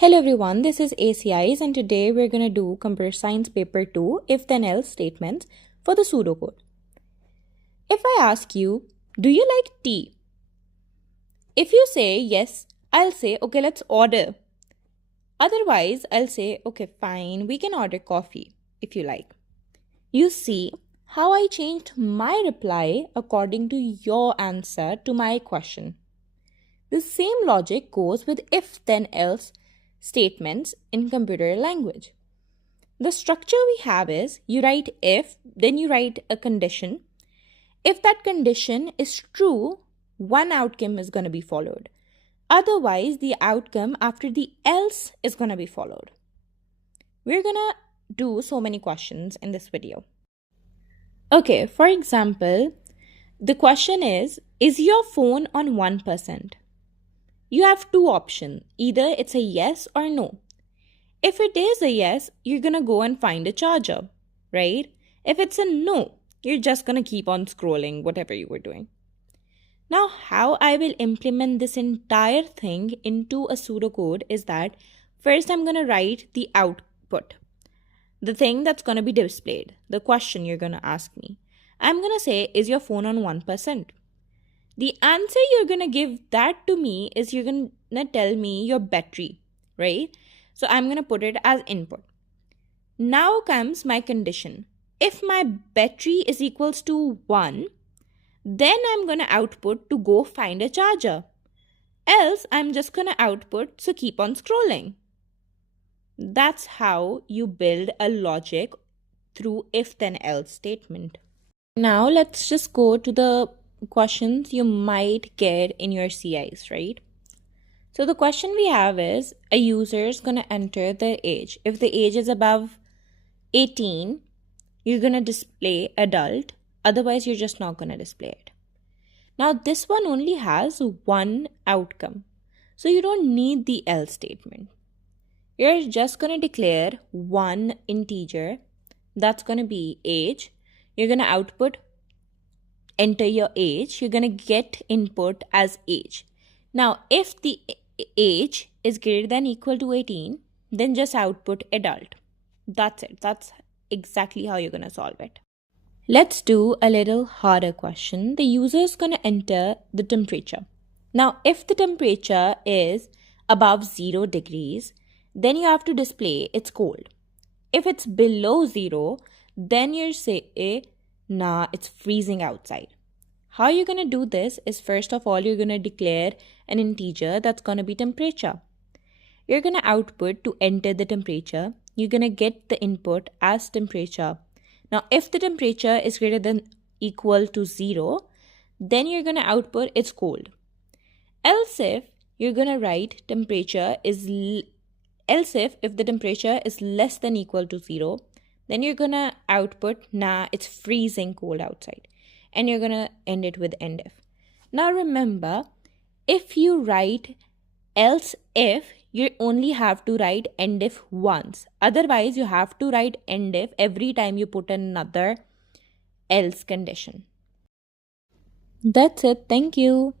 Hello everyone, this is ACIs and today we're going to do Computer Science Paper 2 if then else statements for the pseudocode. If I ask you, do you like tea? If you say yes, I'll say okay, let's order. Otherwise, I'll say okay, fine, we can order coffee if you like. You see how I changed my reply according to your answer to my question. The same logic goes with if then else statements in computer language. The structure we have is you write if, then you write a condition. If that condition is true, one outcome is going to be followed. Otherwise, the outcome after the else is going to be followed. We're going to do so many questions in this video. Okay, for example, the question is your phone on 1%? You have two options. Either it's a yes or no. If it is a yes, you're going to go and find a charger, right? If it's a no, you're just going to keep on scrolling whatever you were doing. Now, how I will implement this entire thing into a pseudocode is that first I'm going to write the output, the thing that's going to be displayed, the question you're going to ask me. I'm going to say, is your phone on 1%? The answer you're going to give that to me is you're going to tell me your battery, right? So I'm going to put it as input. Now comes my condition. If my battery is equals to 1, then I'm going to output to go find a charger. Else I'm just going to output, so keep on scrolling. That's how you build a logic through if then else statement. Now let's just go to the questions you might get in your CIs, right? So the question we have is a user is going to enter the age. If the age is above 18, you're going to display adult. Otherwise, you're just not going to display it. Now, this one only has one outcome. So you don't need the else statement. You're just going to declare one integer. That's going to be age. You're going to output enter your age, you're going to get input as age. Now, if the age is greater than equal to 18, then just output adult. That's it. That's exactly how you're going to solve it. Let's do a little harder question. The user is going to enter the temperature. Now, if the temperature is above 0 degrees, then you have to display it's cold. If it's below 0, then you say, nah, it's freezing outside. How you're going to do this is first of all, you're going to declare an integer that's going to be temperature. You're going to output to enter the temperature. You're going to get the input as temperature. Now, if the temperature is greater than equal to 0, then you're going to output it's cold. Else if you're going to write temperature is if the temperature is less than equal to 0, then you're going to output, nah, it's freezing cold outside. And you're going to end it with end if. Now remember, if you write else if, you only have to write end if once. Otherwise, you have to write end if every time you put another else condition. That's it. Thank you.